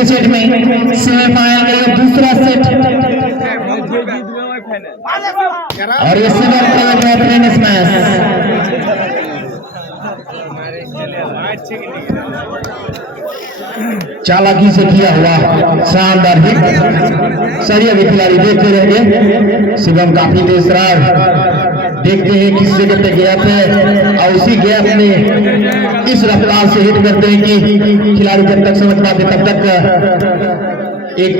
दूसरे सेट में सेमीफाइनल का दूसरा सेट और ये सेमीफाइनल मैच चालाकी से किया हुआ शानदार हिट। सरिया के खिलाड़ी देखते रहेंगे। शिवम काफी तेज रहा, देखते हैं किस जगह पे गैप है और उसी गैप में इस रफ्तार से हिट करते हैं कि खिलाड़ी जब तक समझ पाते तब तक एक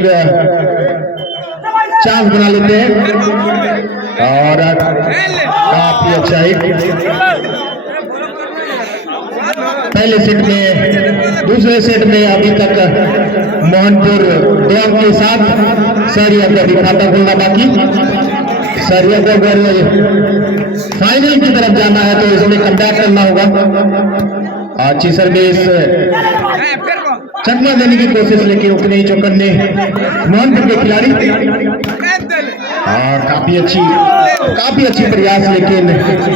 चांस बना लेते हैं और काफी अच्छा हिट। पहले सेट में दूसरे सेट में अभी तक मोहनपुर 2 अंक के साथ सरिया का भी खाता खोलना बाकी। सरिया को अगर फाइनल की तरफ जाना है तो इसमें कमबैक करना होगा। अच्छी सर्विस चकमा देने की कोशिश, लेकिन उतने ही चौकन्ने मोहनपुर के खिलाड़ी काफी अच्छी प्रयास, लेकिन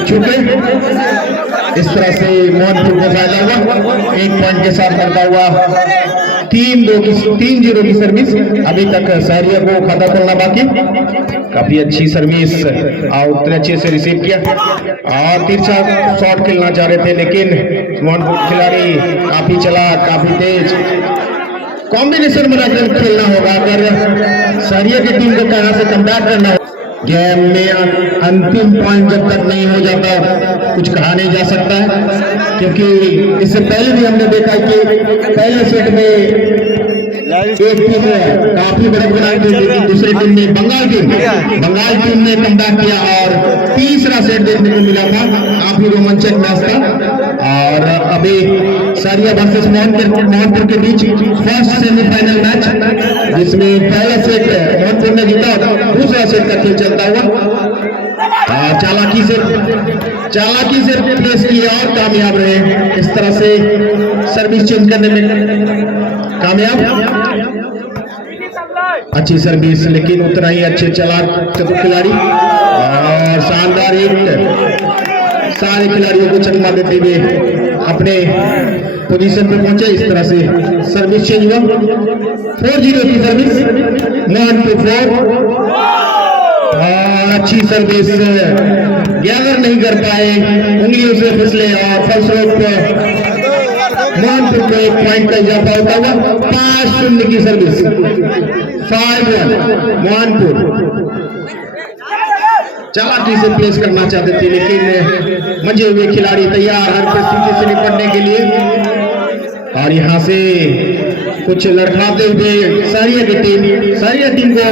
छूटे। इस तरह से मोहनपुर को फायदा हुआ, 1 पॉइंट के साथ करता हुआ 3-0 की सर्विस। अभी तक सहरिया को खाता खोलना बाकी। काफी अच्छी सर्विस और उतने अच्छे से रिसीव किया और तिरछा शॉट खेलना चाह रहे थे, लेकिन मोहनपुर खिलाड़ी काफी चला, काफी तेज कॉम्बिनेशन बनाकर खेलना होगा अगर सहरिया की टीम को कहां से कमबैक करना है। गेम में अंतिम पॉइंट जब तक नहीं हो जाता कुछ कहा नहीं जा सकता है, क्योंकि इससे पहले भी हमने देखा कि पहले सेट में एक टीम काफी बढ़त बनाई थी, लेकिन दूसरी टीम ने बंगाल टीम ने कमबैक किया और तीसरा सेट देखने को मिला था। काफी रोमांचक मैच था। और अभी सरिया वर्सेस मोहनपुर के बीच फर्स्ट सेमीफाइनल मैच, जिसमें पहला सेट मोहनपुर ने जीता और दूसरा सेट का खेल चलता हुआ चालाकी से प्लेस किए और कामयाब रहे। इस तरह से सर्विस चेंज करने में कामयाब। अच्छी सर्विस, लेकिन उतना ही अच्छे चालाक खिलाड़ी और शानदार हिट। सारे खिलाड़ियों को चकमा देते हुए अपने पोजीशन पे पहुंचे। इस तरह से सर्विस चेंज हुआ। 4-0 की सर्विस मोहनपुर 4 और अच्छी सर्विस गैदर नहीं कर पाए, उंगलियों से फिसले और फलस्वरूप मोहनपुर को 1 पॉइंट का इजाफा होता हुआ 5-0 की सर्विस 5-1 मोहनपुर। चालाकी से प्लेस करना चाहते थे, लेकिन मंजे हुए खिलाड़ी तैयार हर परिस्थिति से निपटने के लिए। और यहाँ से कुछ लड़खड़ाते हुए सरिया टीम को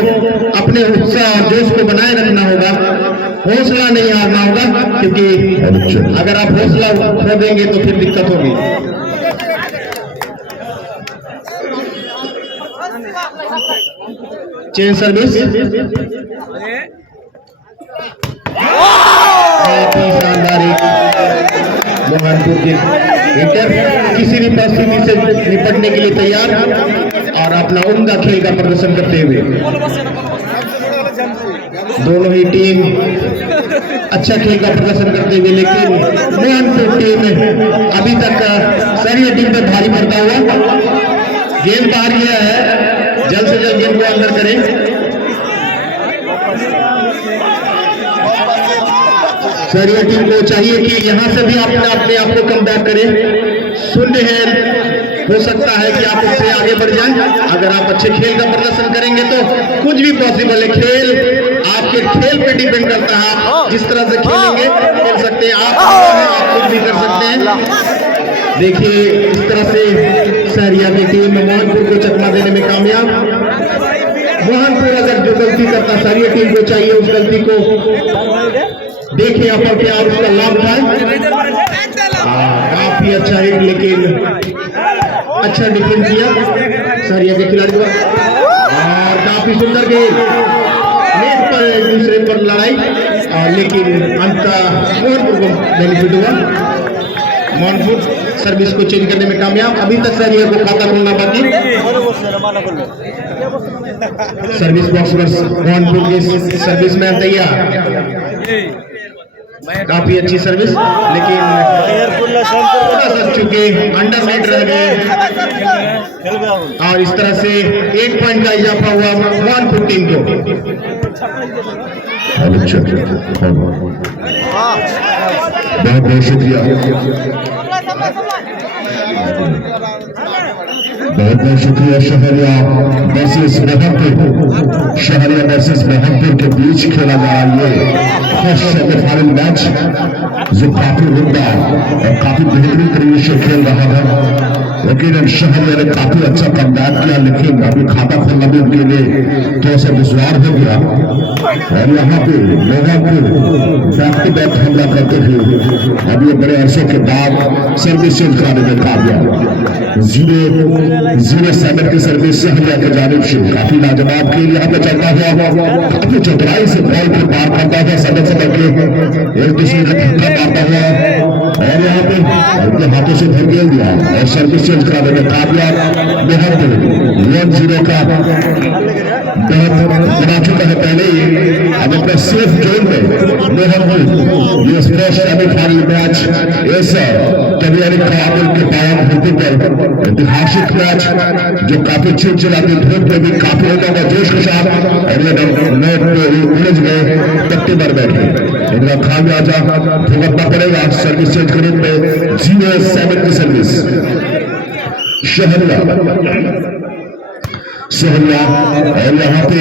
अपने उत्साह और जोश को बनाए रखना होगा, हौसला नहीं हारना होगा, क्योंकि अगर आप हौसला खो देंगे तो फिर दिक्कत होगी। चेंज सर्विस शानदार मोहनपुर के हिटर किसी भी परिस्थिति से निपटने के लिए तैयार और अपना उम्दा खेल का प्रदर्शन करते हुए। दोनों ही टीम अच्छा खेल का प्रदर्शन करते हुए, लेकिन मोहनपुर टीम अभी तक सरिया टीम पर भारी पड़ता हुआ। गेम बाहर गया है, जल्द से जल्द गेम को अंदर करें। सरिया टीम को चाहिए कि यहां से भी अपने आप को कमबैक करें। शून्य है, हो सकता है कि आप उससे आगे बढ़ जाएं। अगर आप अच्छे खेल का प्रदर्शन करेंगे तो कुछ भी पॉसिबल है। खेल आपके खेल पे डिपेंड करता है, आप जिस तरह से खेलेंगे खेल सकते हैं, आप कुछ भी कर सकते हैं। देखिए इस तरह से सरिया की टीम मोहनपुर को चकमा देने में कामयाब। मोहनपुर अगर जो गलती करता सरिया टीम को चाहिए उस गलती को देखिए आप क्या उसका लाभ उठाए। काफी अच्छा हिट, लेकिन अच्छा डिफेंस किया सरिया के खिलाड़ी और काफी सुंदर गेम। नेट पर एक दूसरे पर लड़ाई लेकिन अंततः मोहनपुर को बेनिफिट हुआ। मोहनपुर सर्विस को चेंज करने में कामयाब। अभी तक सरिया को खाता खोलना बाकी। सर्विस बॉक्स पर मोहनपुर के सर्विस मैन तैयार। काफी अच्छी सर्विस, लेकिन थोड़ा सा चुके, अंडर नेट रह गए और इस तरह से 1 पॉइंट का इजाफा हुआ 115 को। बहुत बहुत शुक्रिया, बहुत बहुत शुक्रिया। शहरिया वर्सेस मेहरपुर, शहरिया वर्सेस मेहरपुर के बीच खेला जा रहा है ये सेमीफाइनल मैच, जो काफी उम्दा और काफी बेहतरीन तरीके से खेल रहा है। लेकिन शहरिया ने काफी अच्छा कमबैक किया, लेकिन अभी खाता खोलना भी उनके लिए थोड़ा सा दुश्वार हो गया। और यहाँ पे मेहरपुर बैक टू बैक हमला करते हुए अभी बड़े अरसे के बाद सर्विस चेंज कराने में कामयाब। 0-7 की सर्विस शहरिया की जानिब से काफी लाजवाब खेल यहाँ पे चलता हुआ, काफी चतुराई से बॉल को पार करता हुआ, सदर के एक दूसरे का धक्का मारता हुआ और यहाँ पे उनके हाथों से धकेल दिया और सर्विस चेंज कराने में कामयाब। मेहरपुर 1-0 का बना चुका है पहले ही। अब अपने सेफ जोन में मेहरपुर ये सेमीफाइनल मैच ऐसा तैयारी काबिल के पायन होते पर ऐतिहासिक मैच जो काफी चिलचिलाती धूप में भी काफी लोगों का जोश के साथ नेट पे उलझ गए, तख्ते पर बैठे। इनका खामियाजा भुगतना पड़ेगा सर्विस चेंज करने में। 0-7 की सर्विस शहरिया और यहाँ पे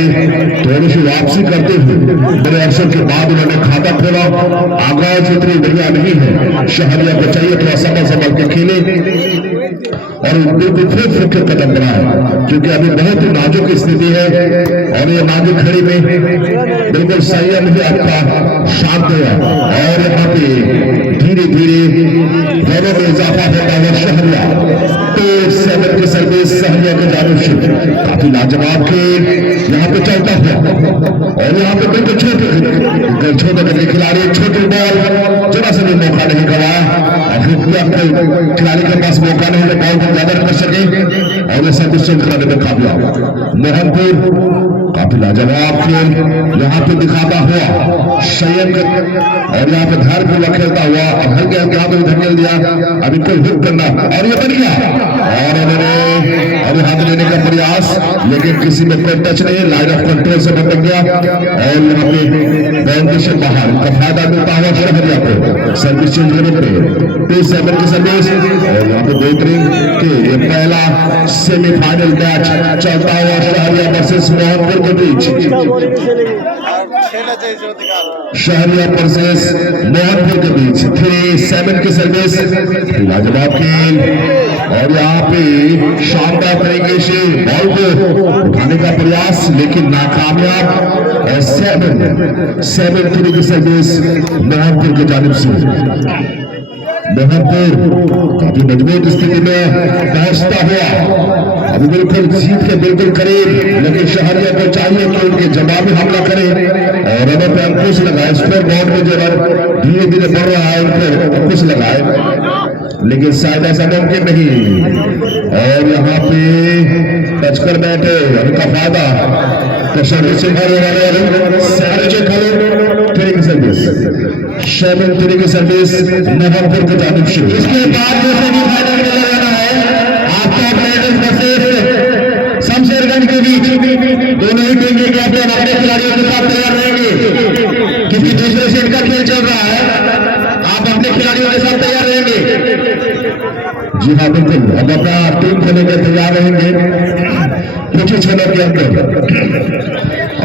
थोड़ी सी वापसी करते हुए बड़े अवसर के बाद उन्होंने खाता खोला। आगाज इतनी बढ़िया नहीं है, शहरिया को चाहिए थोड़ा संभल के खेले और बिल्कुल फिर के कदम बढ़ाए, क्योंकि अभी बहुत ही नाजुक स्थिति है और ये नाजुक घड़ी में बिल्कुल संयम ही आपका शांत है। और यहाँ पे धीरे धीरे दोनों में इजाफा होता है। शहरिया 7 की सर्विस शहरिया के जानिब से काफी लाजवाब खेल यहाँ पे चलता हुआ और यहाँ पे बिल्कुल छोटे खिलाड़ी छोटे बॉल जरा से भी मौका नहीं गवाया और फिर खिलाड़ी के पास मौका नहीं है बॉल को ज्यादा कर सके और ये सर्विस चेंज कराने में कामयाब। मोहनपुर काफी लाजवाब खेल यहाँ पे दिखाता हुआ संयम और यहाँ पे धैर्यपूर्वक खेलता हुआ और हल्के हल्के हाथ में धकेल दिया। अभी कोई हुक करना और ये बन गया और इन्होंने अभी हाथ लेने का प्रयास, लेकिन किसी में कोई टच नहीं, लाइन ऑफ कंट्रोल से बन गया और यहाँ पे बाउंड्री से बाहर का फायदा मिलता हुआ शहरिया को सर्विस चेंज करने पे 2-7 की सर्विस। और यहाँ पे बेहतरीन के ये पहला सेमीफाइनल मैच चलता हुआ शहरिया वर्सेस मोहनपुर के बीच। शहरिया वर्सेस मोहनपुर के बीच 3-7 की सर्विस, लाजवाब खेल और यहाँ पे शानदार तरीके से बॉल को उठाने का प्रयास लेकिन नाकामयाब। 7-3 की सर्विस मोहनपुर की जानिब से। मोहनपुर काफी मजबूत स्थिति में पहुंचता हुआ अभी बिल्कुल जीत के बिल्कुल करीब, लेकिन शहरिया को चाहिए कि उनके जवाबी हमला करे और रनों पे अंकुश लगाए। स्कोर बोर्ड में जो रन धीरे धीरे बढ़ रहा है उनको अंकुश लगाए, लेकिन शायद ऐसा मुमकिन नहीं। और यहाँ पे टच कर बैठे उनका फायदा तो सर्विस मोहनपुर की जानिब से। इसके बाद जो सेमीफाइनल खेला जाना है आपका शमशेरगंज के बीच, दोनों ही टीम के कैप्टन अपने खिलाड़ियों के साथ तैयार रहेंगे क्योंकि दूसरे सेट का खेल चल रहा है। आप अपने खिलाड़ियों के साथ तैयार रहेंगे। जी हाँ बिल्कुल, अब अपना टीम को लेकर तैयार रहेंगे। कुछ ही क्षणों के अंदर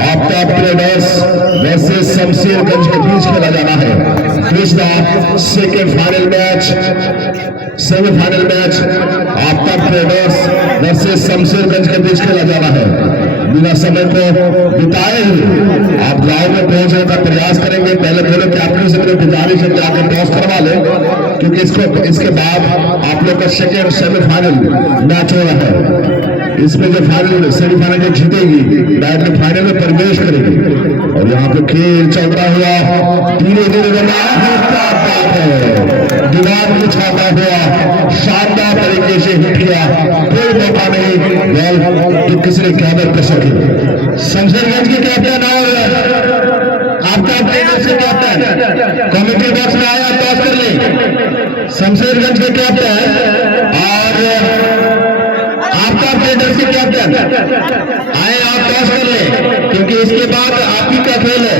आपका ट्रेडर्स वर्सेस शमशेरगंज के बीच खेला जाना है दूसरा सेमीफाइनल मैच। आपका ट्रेडर्स वर्सेस शमशेरगंज के बीच खेला जाना है। बिना समय को बिताए हुए आप ग्राउंड में पहुंचने का प्रयास करेंगे। पहले दोनों कैप्टन से गुजारिश है कि आगे टॉस करवा लें, क्योंकि इसके बाद आप लोग का सेकेंड सेमीफाइनल मैच हो रहा है। इसमें जो फाइनल सेमीफाइनल जो जीतेगी डायरेक्ट फाइनल में प्रवेश करेगी। और यहाँ पे खेल चलता हुआ धीरे धीरे दीवार में छाता हुआ शानदार तरीके से हिट किया, कोई मौका नहीं बॉल तो किसी ने कैदर कर सके। शमशेरगंज के कैप्टन और आपका कैप्टन कमेटी आए आप टॉस कर ले, क्योंकि इसके बाद आप ही का खेल है।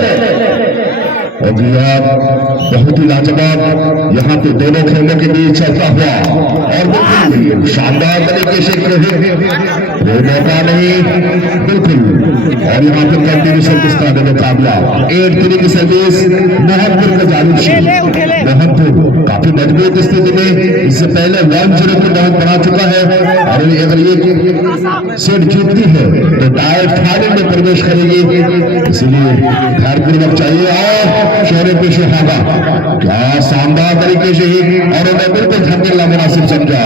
और बहुत ही लाजवाब यहाँ पे दोनों खेलों के बीच चलता हुआ और बिल्कुल शानदार तरीके से कोई मौका नहीं, बिल्कुल। और यहाँ पे कंटिन्यूशन किस तरह मुकाबला 8-3 की सर्विस मोहनपुर का जानिब से। मोहनपुर काफी मजबूत स्थिति में इससे पहले 1-0 को बहुत बढ़ा चुका है, और अगर ये सेट जीतती है तो डायरेक्ट फाइनल में प्रवेश करेगी, इसलिए ध्यानपूर्वक चाहिए। और शोरे पे सुहागा क्या शानदार तरीके से और उन्हें बिल्कुल धकेलना मुनासिब समझा।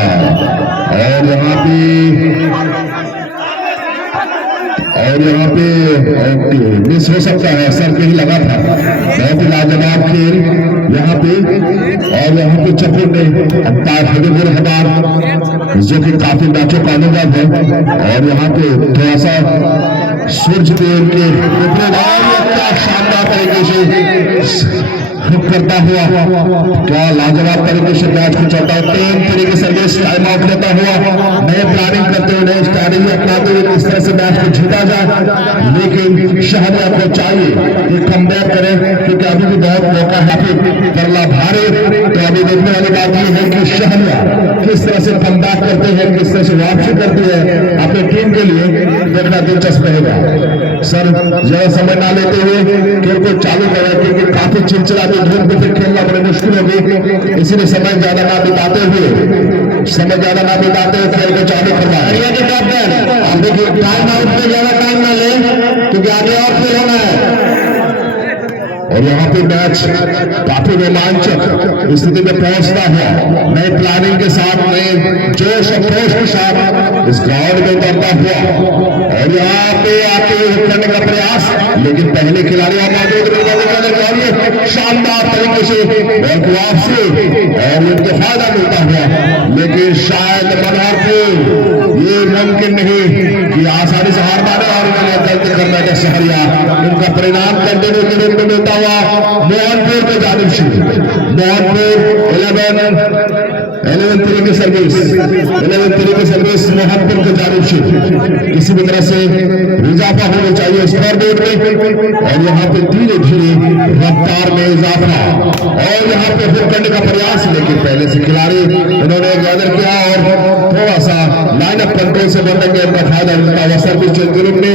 और यहाँ पे मिस हो सकता है, सर पे ही लगा था। बहुत ही लाजवाब खेल यहाँ पे। और यहाँ पे चप्पू ने अंपायर हबीबुर रहमान जो कि काफी मैचों का अनुभव है, और यहाँ पे थोड़ा सा सूर्य देव के शानदार तरीके से हुक करता हुआ क्या लाजवाब तरीके से मैच को चलता है। 3 की सर्विस टाइम आउट लेता हुआ नए प्लानिंग करते हुए, नए स्ट्रैटेजी अपनाते हुए किस तरह से मैच को जीता जाए। लेकिन शहरिया को चाहिए कि कमबैक करें, क्योंकि अभी भी बहुत मौका है परला भारे। तो अभी देखने वाली बात यह है कि शहरिया किस तरह से कमबैक करते हैं, किस तरह से वापसी करती है अपनी टीम के लिए, देखना दिलचस्प रहेगा। सर ज्यादा समय ना लेते हुए खेल को चालू करें, क्योंकि काफी चिलचिला धूप में फिर खेलना बड़ी मुश्किल होगी, इसीलिए समय ज्यादा ना बिताते हुए खेल को चालू करवाएं। आप देखिए टाइम आउट में ज्यादा टाइम ना लें, क्योंकि आगे और खेल होना है। और यहाँ पे मैच काफी रोमांचक स्थिति में पहुंचता है, नए प्लानिंग के साथ, नए जोश और जोश के साथ इस ग्राउंड में उतरता हुआ। और यहाँ पे आके करने का प्रयास, लेकिन पहले खिलाड़ी शानदार तरीके से वापसी और उनको फायदा मिलता हुआ। लेकिन शायद मनोहर को ये मुमकिन नहीं कि आसानी से हार माने और गलती करना का शहरिया इनका परिणाम कंटिन्यू के रूप में मिलता हुआ मोहनपुर को जानिब से। मोहनपुर 11-3 की सर्विस मोहनपुर को जानिब से किसी भी तरह से इजाफा होना चाहिए स्कोर बोर्ड में। और यहाँ पे धीरे धीरे रफ्तार में इजाफा, और यहाँ पे हुक करने का प्रयास, लेकिन पहले से खिलाड़ी उन्होंने गैदर किया और थोड़ा सा लाइनअप कंट्रोल से बनने के उनका फायदा मिलता हुआ सर्विस चेंज ग्रुप में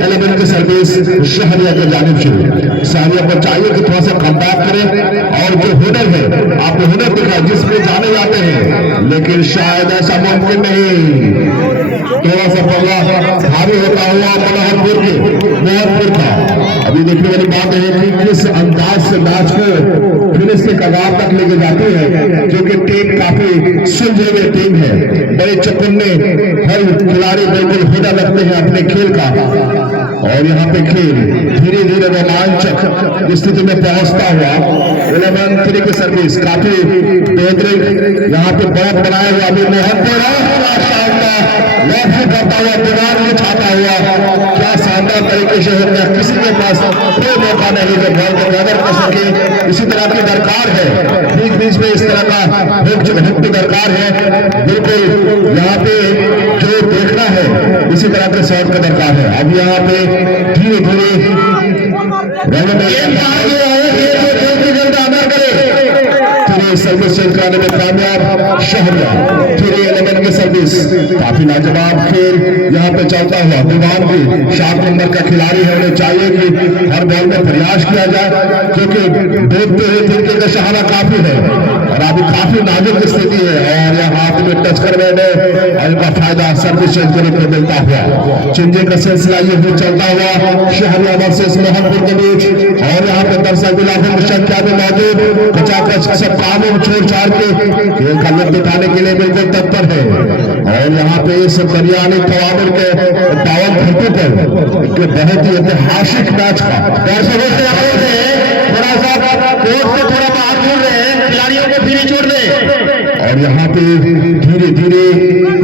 11 की सर्विस शहरिया के जानिब से। शहरिया को चाहिए कि थोड़ा सा कमबैक करें, और जो हुनर है आपको हुनर दिखा जिसमें जाने जाते हैं, लेकिन शायद ऐसा मुमकिन नहीं। थोड़ा सा पल्ला भारी होता हुआ मोहनपुर का। अभी देखने वाली बात है कि किस अंदाज से मैच को फिनिश के कगार तक लेके जाती है, क्योंकि टीम काफी सुलझे हुए टीम है। बड़े चुकन्ने हर खिलाड़ी बिल्कुल हुनर रखते हैं अपने खेल का। और यहाँ पे खेल धीरे धीरे रोमांचक स्थिति में पहुंचता हुआ 11-3 की सर्विस काफी बेहतरीन यहाँ पे बहुत बनाया हुआ। अभी मोहनपुर करता हुआ दीवार में छाता हुआ क्या शानदार तरीके से होता है। किसी के पास कोई मौका नहीं जो बॉल को गैदर कर सके, इसी तरह की दरकार है। बीच बीच में इस तरह का हुक की दरकार है, बिल्कुल यहाँ पे जो देखना है इसी तरह के शॉट का दरकार है। अब यहाँ पे धीरे धीरे सर्विस चेंज कराने में कामयाब शहरिया। फिर 11 की सर्विस काफी लाजवाब खेल यहाँ पे चलता हुआ। दीवान भी 7 नंबर का खिलाड़ी है, उन्हें चाहिए कि हर बॉल में प्रयास किया जाए, क्योंकि देखते हुए तिनके का सहारा काफी है और अभी काफी नाजुक स्थिति है। और यहाँ हाथ में टच करने में इनका फायदा सर्विस चेंज करने को मिलता हुआ। चेंजिंग का सिलसिला ये भी चलता हुआ शहरिया वर्सेस मोहनपुर के बीच। और यहाँ पे दर्शक भी लाखों की संख्या में मौजूद कचाकच सब काम छोड़ छाड़ के खेल का लुत्फ उठाने के लिए बिल्कुल तत्पर है। और यहाँ पे इस दरियानी तवामुल के 52 घंटे पर बहुत ही ऐतिहासिक मैच का दर्शकों से थोड़ा सा कोर्ट से थोड़ा बाहर छोड़ रहे हैं, खिलाड़ियों को धीरे छोड़ रहे। और यहाँ पे धीरे धीरे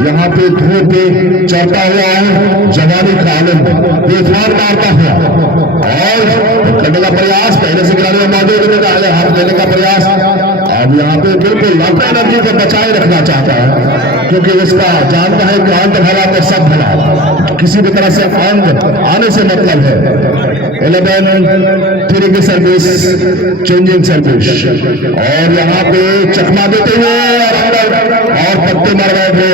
यहाँ पे धूप पे चढ़ता हुआ है जवानी का आनंद बेफार मारता हुआ और करने का प्रयास पहले से खिलाड़ियों मौजूद हाथ देने का प्रयास। अब यहाँ पे बिल्कुल अपनी एनर्जी को बचाए रखना चाहता है। क्योंकि उसका जानता है कि अंत भला तो सब भला, किसी भी तरह से अंत आने से मतलब है। 11-3 की सर्विस, चेंजिंग सर्विस, और यहाँ पे चकमा देते हुए और पत्ते मार रहे थे,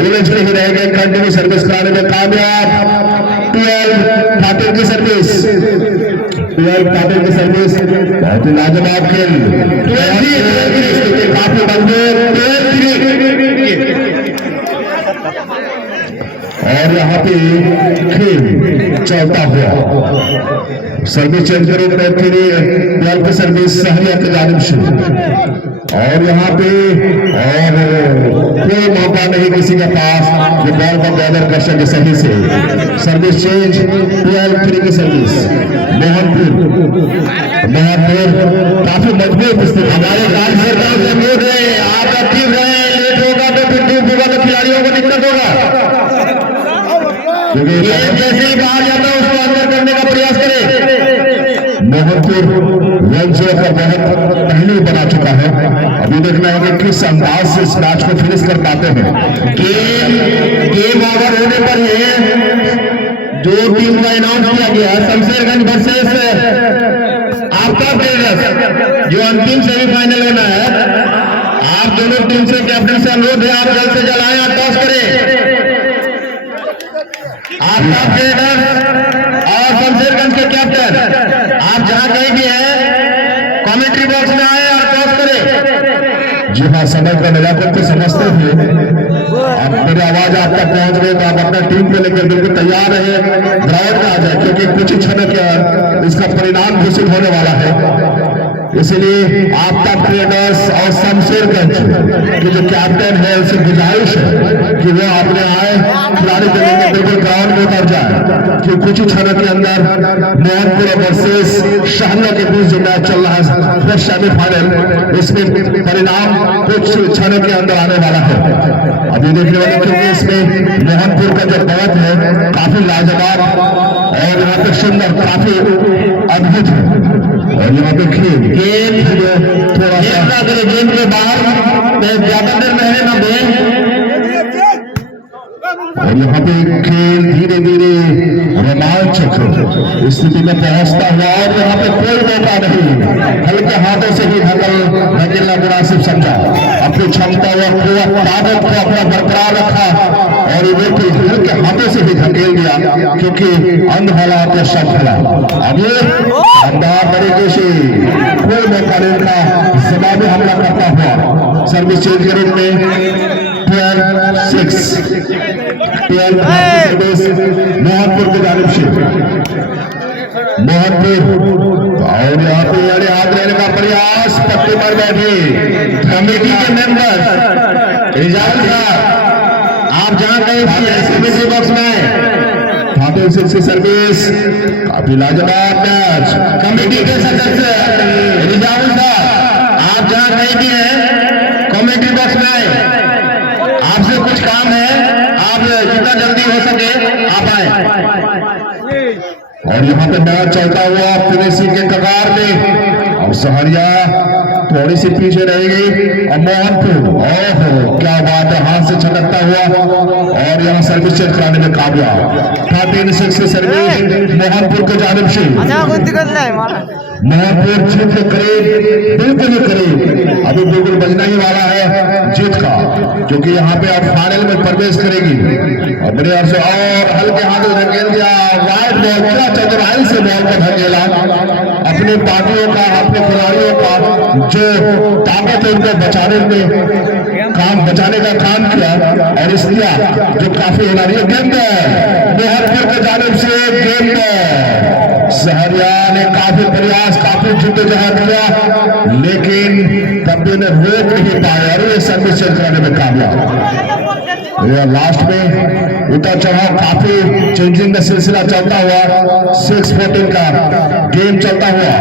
उलझ के ही रह गए। कंटिन्यू सर्विस कराने में कामयाब। 12 पाटिल की सर्विस, 12 पाटिल की सर्विस, बहुत ही लाजवाब खेल। 12 काफी मजबूत, और यहाँ पे खेल चलता हुआ सर्विस चेंज करो। 12 की सर्विस सहरिया की जानिब से, और यहाँ पे और कोई मौका नहीं किसी के पास जो बॉल को गैदर कर सके सही से। सर्विस चेंज, 12-3 की सर्विस। मोहनपुर काफी मजबूत स्थिति, हमारे आप ठीक रहे, लेट होगा तो फिर डूब होगा तो खिलाड़ियों को दिक्कत होगा, क्योंकि जैसे ही बाहर जाता है उसको अंदर करने का प्रयास करें। मोहनपुर रन से बहुत पहले बना चुका है, अभी देखना है कि किस अंदाज से इस मैच को फिनिश कर पाते हैं। गेम ओवर होने पर जो टीम का अनाउंस किया गया, शमशेरगंज वर्सेस आफ्ताब ट्रेडर्स, जो अंतिम सेमीफाइनल होना है, आप दोनों टीम से कैप्टन से अनुरोध है, आप जल्द से जल्द आए, आप टॉस करें। आफ्ताब ट्रेडर्स और शमशेरगंज के कैप्टन, आप जहां कहीं भी हैं कमेंट्री बॉक्स में आए और टॉस करें। जी हाँ, समय का निराकरण तो समझते थे, अब मेरी आवाज आप तक पहुंच गई तो आप अपना टीम को लेकर बिल्कुल तैयार रहे, ग्राउंड में आ जाए, क्योंकि कुछ ही क्षण इसका परिणाम घोषित होने वाला है। इसलिए आफ्ताब ट्रेडर्स और शमशेरगंज के जो कैप्टन है उनसे गुजारिश है कि वो अपने आए खिलाड़ी के लिए बिल्कुल ग्राउंड में उतर जाए, कि कुछ ही क्षणों के अंदर मोहनपुर वर्सेस शाहरिया के बीच जो मैच चल रहा है सेमीफाइनल, इसमें परिणाम कुछ क्षणों के अंदर आने वाला है। अभी देखने वाले, क्योंकि इसमें मोहनपुर का जो बहुत है काफी लाजवाब और यहाँ पे सुंदर, काफी अद्भुत है। और यहाँ पे खेल गेम थोड़ा सा गेम के बाहर ज्यादा देर रहने न दें, और यहाँ पे खेल धीरे धीरे रोमांचक स्थिति में पहुंचता हुआ, और यहाँ पे कोई मौका नहीं, हल्के हाथों से ही धकेलना मुनासिब समझा, अपनी क्षमता व ताकत को अपना बरकरार रखा, और ये व्यक्ति हल्के हाथों से ही धकेल दिया, क्योंकि अंध भला तो सब भला। अब ये शानदार तरीके से कोई मौका नहीं था, जवाबी हमला करता हुआ सर्विस चेंज के रूप में 12-6 मोहनपुर की जानिब से। मोहनपुर, और यहाँ पे हाथ लेने का प्रयास, पत्ते पर बैठे कमेटी के मेंबर रिजाल साहब, आप जहां गए कमेटी बॉक्स में 6 की सर्विस, काफी लाजवाब मैच। कमेटी के सदस्य रिजाल साहब, आप जहां गए भी हैं कमेटी बॉक्स में आए, आपसे कुछ काम है, आप जितना जल्दी हो सके आप आए। और यहाँ पे मैच चलता हुआ फिनिशिंग के कगार में, और सहरिया थोड़ी सी पीछे रह गई, और मोहनपुर, ओहो क्या बात है, हाथ से छटकता हुआ और यहाँ सर्विस चेंज कराने में कामयाब। 13-6 की सर्विस मोहनपुर के जानिब से। मोहनपुर जीत के करीब, बिल्कुल ही करीब, अभी बिल्कुल बजना ही वाला है जीत का, क्योंकि यहाँ पे अब फाइनल में प्रवेश करेगी। और बड़े अर्ज और हल्के हाथ में धकेल दिया, वाइड बॉल, क्या चतुराई से बॉल को धकेला, अपने पार्टियों का, अपने खिलाड़ियों का जो ताकत है उनको बचाने का काम किया, और इसलिए जो काफी होना गेंद मोहनपुर के जानिब से गेंद सहरिया ने काफी प्रयास, काफी जिद्दोजहद किया, लेकिन कब्बे ने रोक नहीं पाया, और ये सर्विस चेंज कराने में कामयाब। लास्ट में उतर चढ़ाव, काफी चेंजिंग का सिलसिला चलता हुआ, 6-14 का गेम चलता हुआ,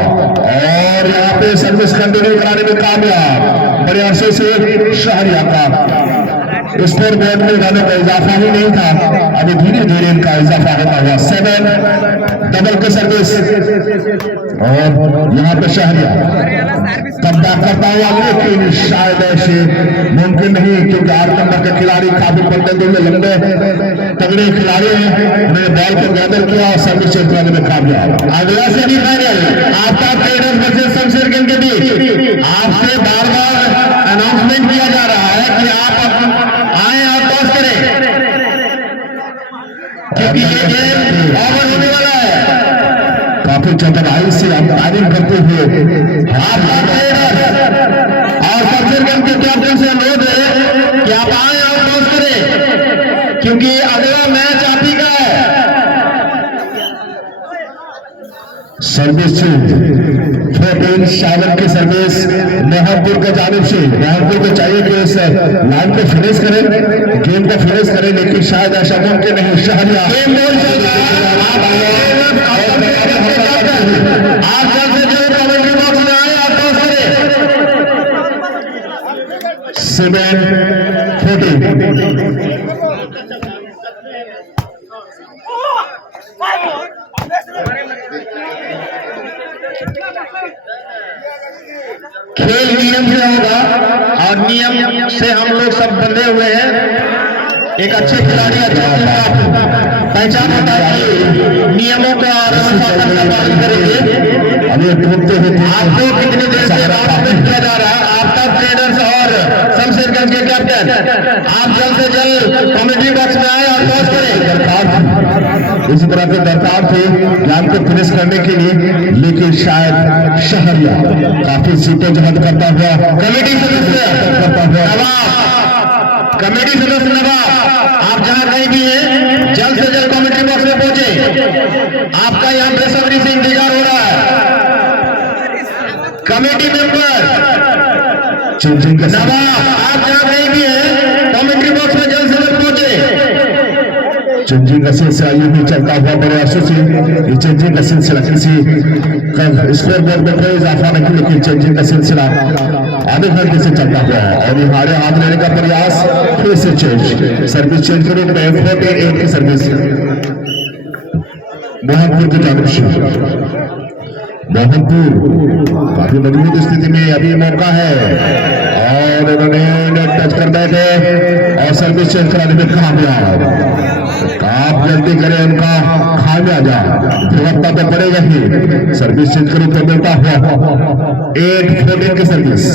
और यहाँ पे सर्विस कंटिन्यू कराने में कामयाब। बड़े अरसे से शाहरिया का स्कोर बोर्ड में रनों का इजाफा ही नहीं था, अभी धीरे धीरे इनका इजाफा होता हुआ। 7 डबल की सर्विस, और यहाँ पे शाहरिया कब्जा करता हुआ, लेकिन शायद ऐसे मुमकिन नहीं, क्योंकि 8 नंबर के खिलाड़ी काफी पलटे हुए लंबे तगड़े खिलाड़ी हैं। उन्होंने बॉल को गैदर किया और सर्विस चेंज करने में कामयाब। अगला सेमीफाइनल आपका ट्रेडर्स वर्सेस शमशेर गंज के बीच। आपसे बार बार अनाउंसमेंट किया जा रहा है कि आप आए और टॉस करें, क्योंकि ये गेम ओवर होने वाला है। काफी चतुराई से अंपायरिंग करते हुए आपका ट्रेडर्स और शमशेर गंज के कैप्टन से अनुरोध है कि आप आए और टॉस करें, क्योंकि अगला मैच आप ही का है। सर्विस 14 शावर की सर्विस मोहनपुर के जानिब से। मोहनपुर को चाहिए कि इस लाइन को फिनिश करें, गेम को फिनिश करें, लेकिन शायद ऐसा मुमकिन नहीं। शहरिया गेम बॉल चल रहा है, आप जल्द से जल्द कमेंट्री बॉक्स में आए और टॉस करें। 7-14 खेल नियम से होगा और नियम से हम लोग सब बंधे हुए हैं। एक अच्छे खिलाड़ी पहचान होता है कि नियमों का और अनुशासन का पालन करेंगे। आपको कितनी देर से अनाउंसमेंट किया जा रहा है, आपका ट्रेडर्स और शमशेर गंज के कैप्टन, आप जल्द से जल्द कमेंट्री बॉक्स में आए और टॉस करें। इसी तरह के दरकार थे गेम को फिनिश करने के लिए, लेकिन शायद शहरिया काफी सीटें जहद करता हुआ कमेटी सदस्य कमेटी सदस्य नवाब, आप जहां कहीं भी हैं जल्द से जल्द कमेटी बॉक्स में पहुंचे। आपका यहां बेसब्री से इंतजार हो रहा है। कमेटी मेंबर नवाब, आप जहां कहीं भी हैं कमेटी बॉक्स में जल्द से जल्द पहुंचे। चेंजिंग का सिलसिला ये भी चलता हुआ बड़े अर्सों से, ये चेंजिंग का सिलसिला किसी स्कोर बोर्ड में कोई इजाफा नहीं, लेकिन चेंजिंग का सिलसिला आधे घंटे से चलता हुआ और हमारे हाथ लेने का प्रयास फिर से चेंज सर्विस चेंज करो। 48 की सर्विस मोहनपुर की जानिब से। मोहनपुर काफी मजबूत स्थिति में अभी मौका है और उन्होंने टच कर बैठे और सर्विस चेंज कराने में कामयाब। आप जल्दी करें, उनका खामियाजा भुगतना तो पड़ेगा ही। सर्विस चेंज करो तो मिलता हुआ 8-14 की सर्विस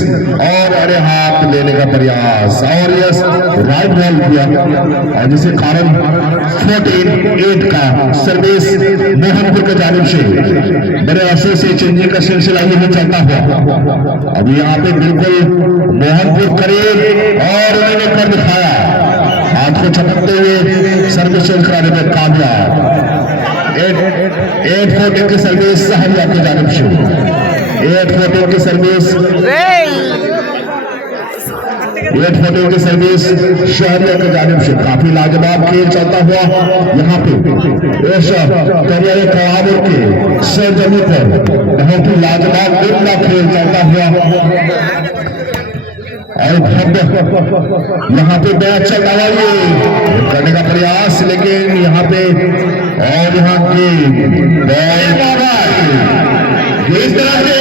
और अरे हाथ लेने का प्रयास और यस राइट बॉल किया और जिसके कारण 14-8 का सर्विस मोहनपुर के जानिब से। बड़े अरसे से चेंजिंग का सिलसिला ये चलता हुआ अब यहाँ पे बिल्कुल मोहनपुर करीब और उन्होंने कर दिखाया, हाथ को झपकते हुए सर्विस चेंज कराने में कामयाब। 8-14 की सर्विस शहरिया की जानिब से। 8-14 की सर्विस 8-14 की सर्विस शहरिया की जानिब से। काफी लाजवाब खेल चलता हुआ यहाँ पे दरियाई कवाबों के सरजमी पर बहुत ही लाजवाब इतना खेल चलता हुआ और यहाँ पे मैच चल रहा है करने का प्रयास, लेकिन यहाँ पे और यहाँ की इस तरह से